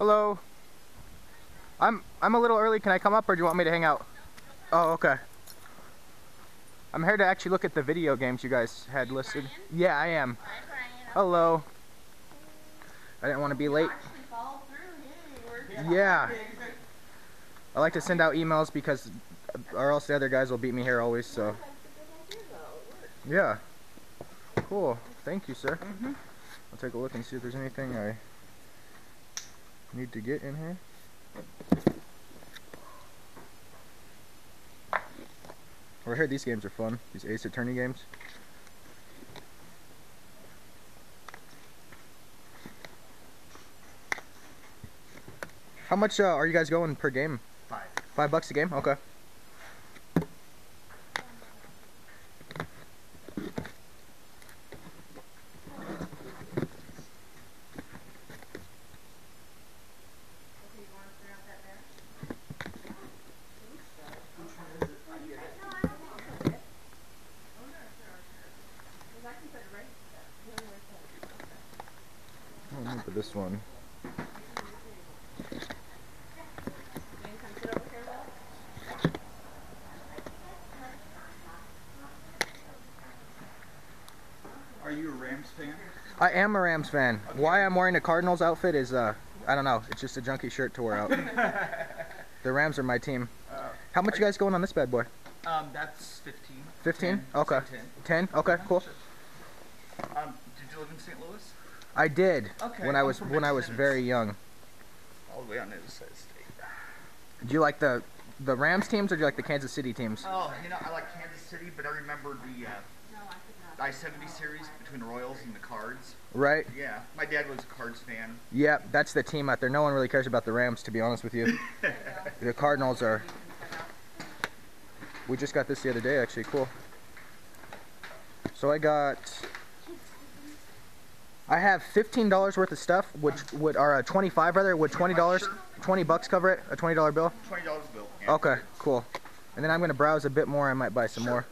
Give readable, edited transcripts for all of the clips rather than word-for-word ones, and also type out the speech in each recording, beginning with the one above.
Hello. I'm a little early. Can I come up, or do you want me to hang out? Oh, okay. I'm here to actually look at the video games you guys had listed. Brian? Yeah, I am. Hi, Brian. Hello. I didn't want to be late. Yeah. I like to send out emails because, or else the other guys will beat me here always. So. Yeah. Cool. Thank you, sir. I'll take a look and see if there's anything I need to get in here. I heard these games are fun. These Ace Attorney games. How much are you guys going per game? $5 a game? Okay. For this one. Are you a Rams fan? I am a Rams fan. Why I'm wearing a Cardinals outfit is, I don't know. It's just a junky shirt to wear out. The Rams are my team. How much you guys going on this bad boy? That's 15. 15? 10. Okay. 10? Okay, cool. Did you live in St. Louis? I did. Okay. When I was very young. All the way on the other side of the state. Do you like the Rams teams, or do you like the Kansas City teams? Oh, you know, I like Kansas City, but I remember the I-70 series between the Royals and the Cards. Right? Yeah. My dad was a Cards fan. Yeah, that's the team out there. No one really cares about the Rams, to be honest with you. The Cardinals are... We just got this the other day, actually. Cool. So I have $15 worth of stuff, which would, or 25 rather, would $20, 20 bucks cover it? A $20 bill? $20 bill. Yeah. Okay, cool. And then I'm gonna browse a bit more. I might buy some more.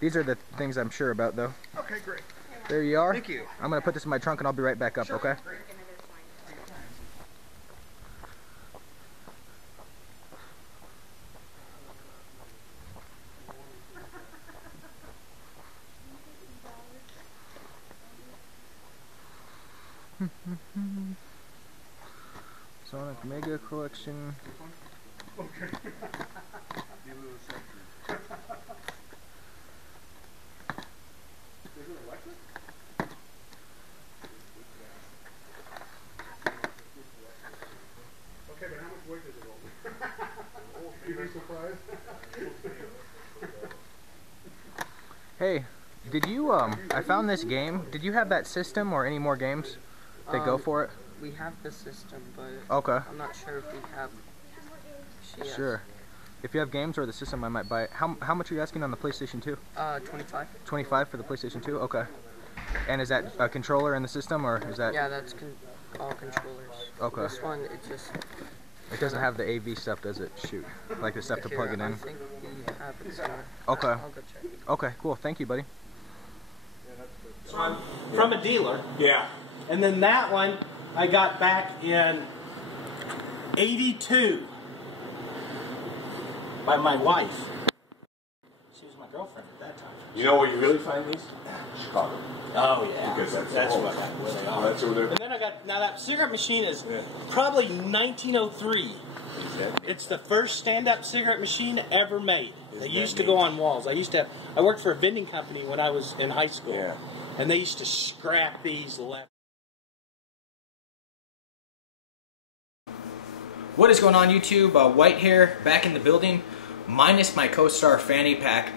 These are the things I'm sure about, though. Okay, great. There you are. Thank you. I'm gonna put this in my trunk and I'll be right back up. Sure. Okay? Great. Sonic Mega Collection. Okay. Is it electric? Okay, but how much weight does it hold? You'd be surprised. Hey, did you I found this game. Did you have that system or any more games that go for it? We have the system, but okay. I'm not sure if we have. Sure. If you have games or the system, I might buy it. How much are you asking on the PlayStation 2? 25. 25 for the PlayStation 2? Okay. And is that a controller in the system, or is that? Yeah, that's all controllers. Okay. This one, it just. It doesn't have the AV stuff, does it? Shoot. Like the stuff to plug it in. I think we have it somewhere. Okay. I'll go check. Okay, cool. Thank you, buddy. So I'm from a dealer. Yeah. And then that one I got back in '82 by my wife. She was my girlfriend at that time. You know where you really find these? Chicago. Oh yeah. Because that's where they are. That's over there. And then I got, now that cigarette machine is probably 1903. It's the first stand-up cigarette machine ever made. They used to go on walls. I worked for a vending company when I was in high school. Yeah. And they used to scrap these left. What is going on, YouTube? White hair back in the building, minus my co-star fanny pack.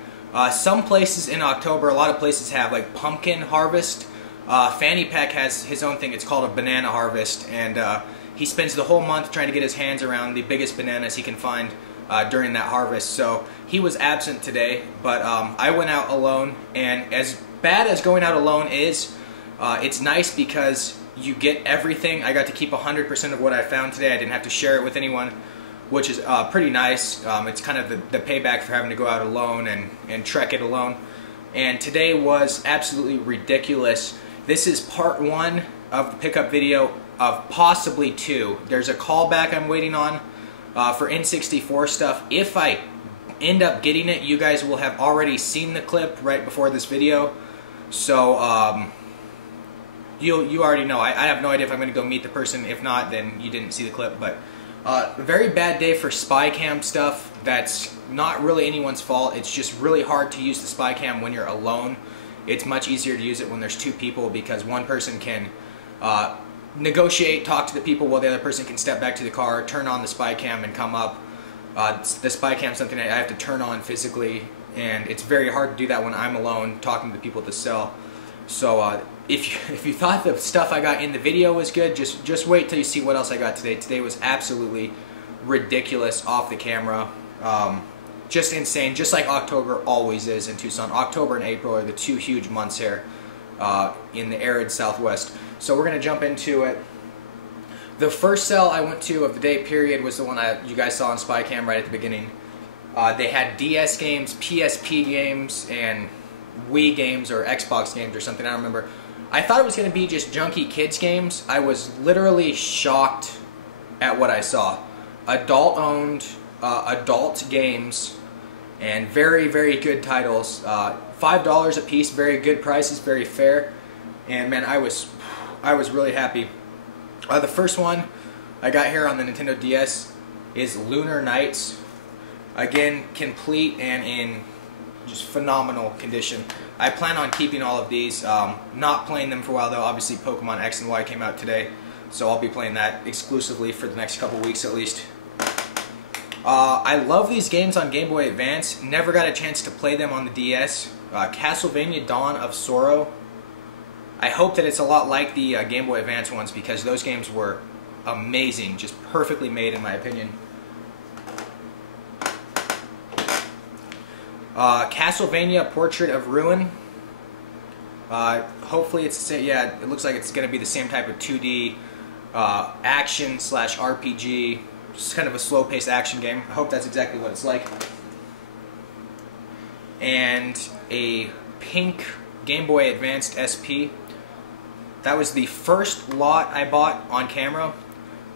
Some places in October, a lot of places have like pumpkin harvest. Fanny pack has his own thing. It's called a banana harvest, and he spends the whole month trying to get his hands around the biggest bananas he can find during that harvest. So he was absent today, but I went out alone, and as bad as going out alone is, it's nice because you get everything. I got to keep 100% of what I found today. I didn't have to share it with anyone, which is pretty nice. It's kind of the payback for having to go out alone and trek it alone. And today was absolutely ridiculous. This is part one of the pickup video. of possibly 2. There's a callback I'm waiting on for N64 stuff. If I end up getting it, you guys will have already seen the clip right before this video. So you already know. I have no idea if I'm going to go meet the person. If not, then you didn't see the clip. But a very bad day for spy cam stuff. That's not really anyone's fault. It's just really hard to use the spy cam when you're alone. It's much easier to use it when there's 2 people, because one person can negotiate, talk to the people, while the other person can step back to the car, turn on the spy cam, and come up. The spy cam is something I have to turn on physically, and it's very hard to do that when I'm alone talking to the people at the cell. So if you thought the stuff I got in the video was good, just wait till you see what else I got today. Today was absolutely ridiculous off the camera. Just insane, just like October always is in Tucson. October and April are the 2 huge months here in the arid Southwest. So we're going to jump into it. The first cell I went to of the day period was the one you guys saw on SpyCam right at the beginning. They had DS games, PSP games, and Wii games or Xbox games or something, I don't remember. I thought it was going to be just junky kids games. I was literally shocked at what I saw. Adult-owned, adult games, and very, very good titles. $5 a piece, very good prices, very fair. And man, I was really happy. The first one I got here on the Nintendo DS is Lunar Nights. Again, complete and in just phenomenal condition. I plan on keeping all of these, not playing them for a while though. Obviously Pokemon X and Y came out today, so I'll be playing that exclusively for the next couple weeks at least. I love these games on Game Boy Advance. Never got a chance to play them on the DS. Castlevania Dawn of Sorrow. I hope that it's a lot like the Game Boy Advance ones, because those games were amazing, just perfectly made in my opinion. Castlevania Portrait of Ruin. Hopefully it's the same. Yeah, it looks like it's going to be the same type of 2D action / RPG. Just kind of a slow-paced action game. I hope that's exactly what it's like. And a pink Game Boy Advanced SP. That was the first lot I bought on camera.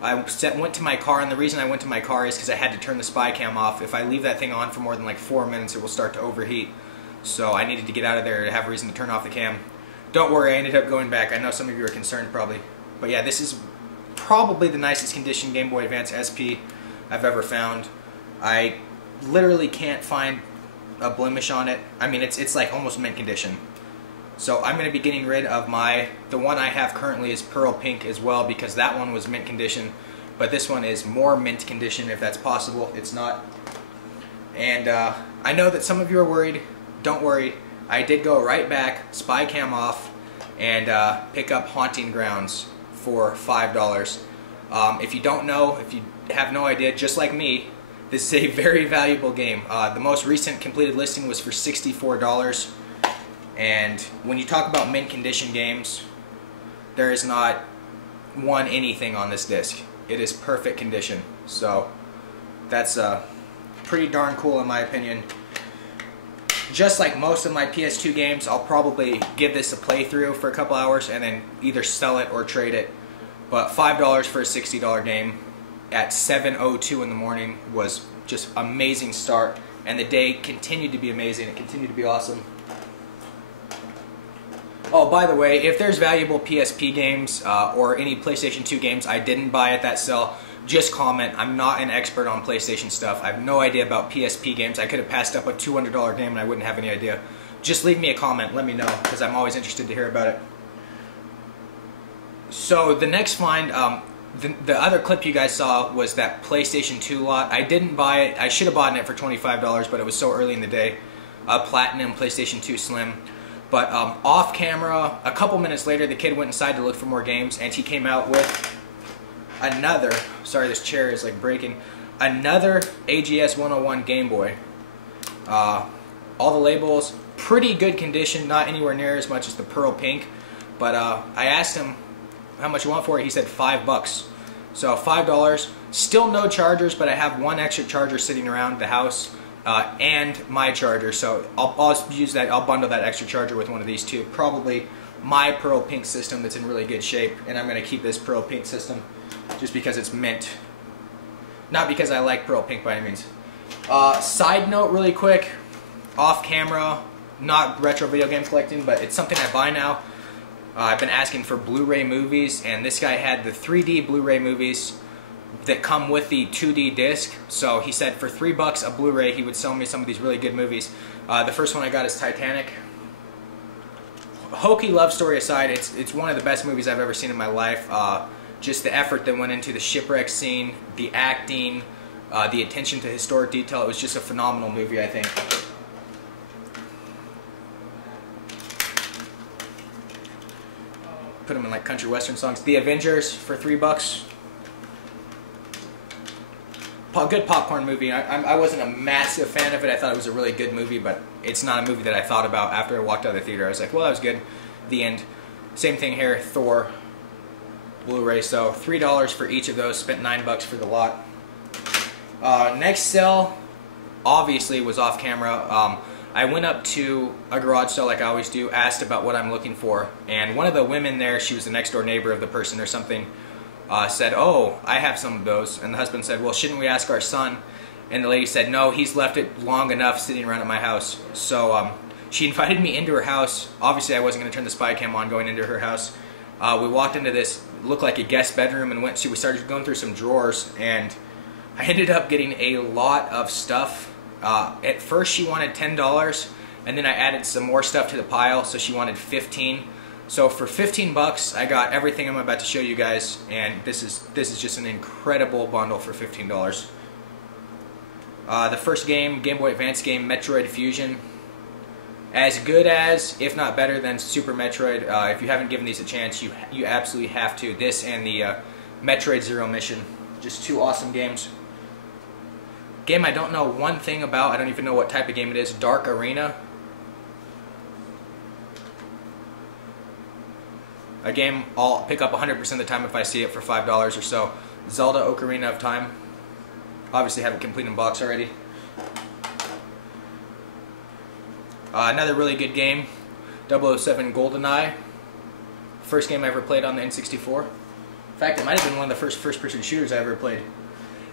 I went to my car, and the reason I went to my car is because I had to turn the spy cam off. If I leave that thing on for more than like 4 minutes, it will start to overheat. So I needed to get out of there to have a reason to turn off the cam. Don't worry, I ended up going back. I know some of you are concerned probably. But yeah, this is probably the nicest condition Game Boy Advance SP I've ever found. I literally can't find a blemish on it. I mean, it's like almost mint condition. So I'm going to be getting rid of the one I have currently is Pearl Pink as well, because that one was mint condition. But this one is more mint condition, if that's possible. It's not. And I know that some of you are worried. Don't worry. I did go right back, spy cam off, and pick up Haunting Grounds for $5. If you don't know, if you have no idea, just like me, this is a very valuable game. The most recent completed listing was for $64. And when you talk about mint condition games, there is not one anything on this disc. It is perfect condition. So that's pretty darn cool in my opinion. Just like most of my PS2 games, I'll probably give this a playthrough for a couple hours and then either sell it or trade it. But $5 for a $60 game at 7:02 in the morning was just amazing start. And the day continued to be amazing. It continued to be awesome. Oh, by the way, if there's valuable PSP games or any PlayStation 2 games I didn't buy at that sale, just comment. I'm not an expert on PlayStation stuff. I have no idea about PSP games. I could have passed up a $200 game and I wouldn't have any idea. Just leave me a comment. Let me know, because I'm always interested to hear about it. So the next find, the other clip you guys saw was that PlayStation 2 lot. I didn't buy it. I should have bought it for $25, but it was so early in the day. Platinum PlayStation 2 Slim. But off camera, a couple minutes later, the kid went inside to look for more games, and he came out with another, sorry this chair is like breaking, another AGS 101 Game Boy. All the labels, pretty good condition, not anywhere near as much as the Pearl Pink, but I asked him how much you want for it. He said $5. So $5, still no chargers, but I have one extra charger sitting around the house. And my charger, so I'll use that. I'll bundle that extra charger with one of these two. Probably my pearl pink system that's in really good shape, and I'm going to keep this pearl pink system just because it's mint. Not because I like pearl pink by any means. Side note really quick, off camera, not retro video game collecting, but it's something I buy now. I've been asking for Blu-ray movies, and this guy had the 3D Blu-ray movies that come with the 2D disc. So he said for $3 a Blu-ray he would sell me some of these really good movies. The first one I got is Titanic. Hokey love story aside, it's one of the best movies I've ever seen in my life. Just the effort that went into the shipwreck scene, the acting, the attention to historic detail. It was just a phenomenal movie, I think. Put them in like country western songs. The Avengers for $3. Good popcorn movie. I wasn't a massive fan of it. I thought it was a really good movie, but it's not a movie that I thought about after I walked out of the theater. I was like, well, that was good. The end. Same thing here, Thor Blu-ray. So $3 for each of those. Spent $9 for the lot. Next sale, obviously, was off camera. I went up to a garage sale like I always do, asked about what I'm looking for, and one of the women there, she was the next door neighbor of the person or something, said, oh, I have some of those. And the husband said, well, shouldn't we ask our son? And the lady said, no, he's left it long enough sitting around at my house. So she invited me into her house. Obviously, I wasn't going to turn the spy cam on going into her house. We walked into this, looked like a guest bedroom, and we started going through some drawers, and I ended up getting a lot of stuff. At first she wanted $10, and then I added some more stuff to the pile, so she wanted $15. So for $15, I got everything I'm about to show you guys, and this is just an incredible bundle for $15. The first game, Game Boy Advance game, Metroid Fusion. As good as, if not better than, Super Metroid. If you haven't given these a chance, you absolutely have to. This and the Metroid Zero Mission. Just two awesome games. Game I don't know one thing about. I don't even know what type of game it is. Dark Arena. A game I'll pick up 100% of the time if I see it for $5 or so. Zelda Ocarina of Time. Obviously have it complete in box already. Another really good game, 007 GoldenEye. First game I ever played on the N64. In fact, it might have been one of the first first-person shooters I ever played.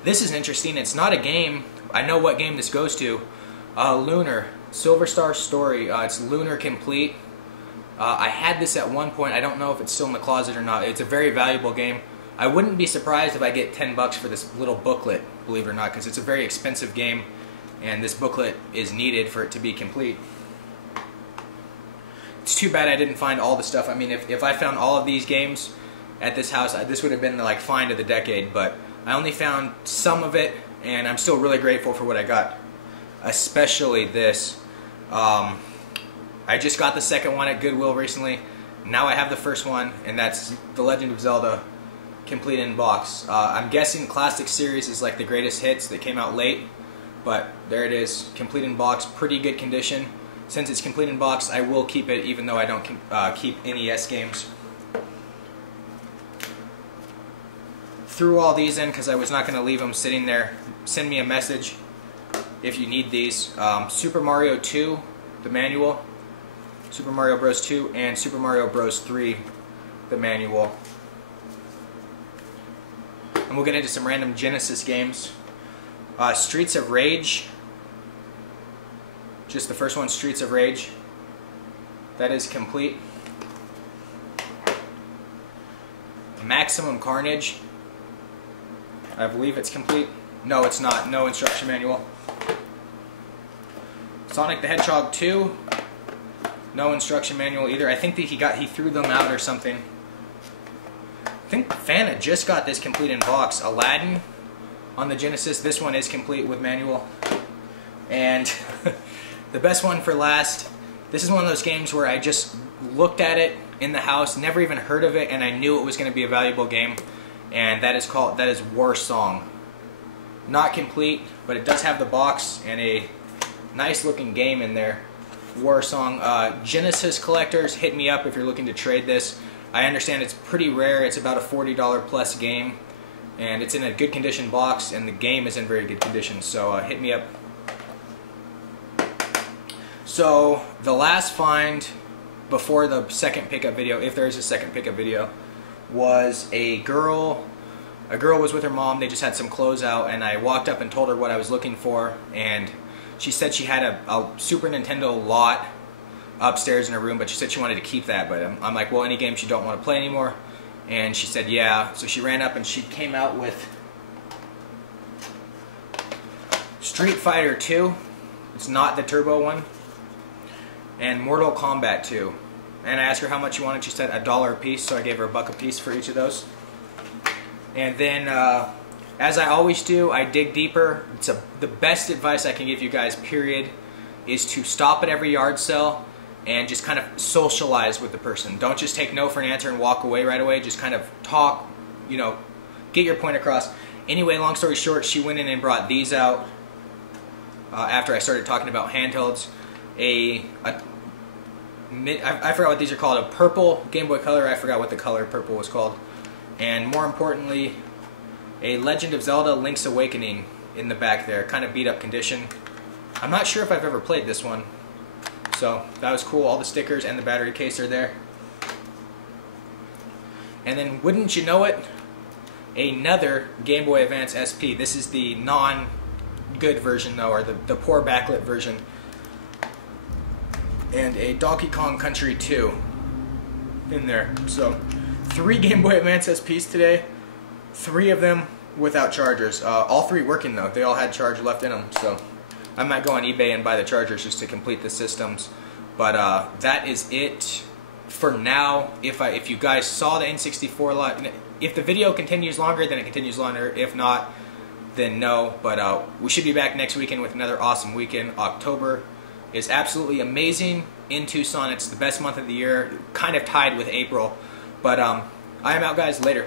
This is interesting. It's not a game. I know what game this goes to. Lunar, Silver Star Story. It's Lunar Complete. I had this at one point. I don't know if it's still in the closet or not. It's a very valuable game. I wouldn't be surprised if I get $10 for this little booklet, believe it or not, because it's a very expensive game, and this booklet is needed for it to be complete. It's too bad I didn't find all the stuff. I mean, if I found all of these games at this house, this would have been the like find of the decade, but I only found some of it, and I'm still really grateful for what I got, especially this. I just got the second one at Goodwill recently. Now I have the first one, and that's The Legend of Zelda complete in box. I'm guessing Classic Series is like the greatest hits that came out late, but there it is, complete in box, pretty good condition. Since it's complete in box, I will keep it even though I don't keep NES games. Threw all these in because I was not going to leave them sitting there. Send me a message if you need these. Super Mario 2, the manual. Super Mario Bros. 2 and Super Mario Bros. 3, the manual. And we'll get into some random Genesis games. Streets of Rage. Just the first one, Streets of Rage. That is complete. Maximum Carnage. I believe it's complete. No, it's not. No instruction manual. Sonic the Hedgehog 2. No instruction manual either. I think that he threw them out or something. I think Fana just got this complete in box. Aladdin on the Genesis. This one is complete with manual. And the best one for last. This is one of those games where I just looked at it in the house, never even heard of it, and I knew it was going to be a valuable game. And that is War Song. Not complete, but it does have the box and a nice looking game in there. War Song. Genesis collectors, hit me up if you're looking to trade this. I understand it's pretty rare. It's about a $40 plus game, and it's in a good condition box, and the game is in very good condition, so hit me up. So the last find before the second pickup video, if there is a second pickup video, was a girl was with her mom. They just had some clothes out, and I walked up and told her what I was looking for, and she said she had a Super Nintendo lot upstairs in her room, but she said she wanted to keep that. But I'm like, well, any games you don't want to play anymore? And she said, yeah. So she ran up and she came out with Street Fighter 2. It's not the turbo one. And Mortal Kombat 2. And I asked her how much she wanted. She said $1 a piece, so I gave her $1 a piece for each of those. And then, as I always do, I dig deeper. The best advice I can give you guys, period, is to stop at every yard sale and just kind of socialize with the person. Don't just take no for an answer and walk away right away. Just kind of talk, you know, get your point across. Anyway, long story short, she went in and brought these out after I started talking about handhelds. I forgot what these are called. A purple Game Boy Color. I forgot what the color purple was called. And more importantly, a Legend of Zelda Link's Awakening in the back there. Kind of beat up condition. I'm not sure if I've ever played this one. So that was cool. All the stickers and the battery case are there. And then, wouldn't you know it, another Game Boy Advance SP. This is the non-good version though, or the poor backlit version. And a Donkey Kong Country 2 in there. So 3 Game Boy Advance SPs today. 3 of them without chargers. All 3 working though. They all had charge left in them. So I might go on eBay and buy the chargers just to complete the systems. But that is it for now. If you guys saw the N64 lot, if the video continues longer, then it continues longer. If not, then no. But we should be back next weekend with another awesome weekend. October is absolutely amazing in Tucson. It's the best month of the year, kind of tied with April. But I am out, guys. Later.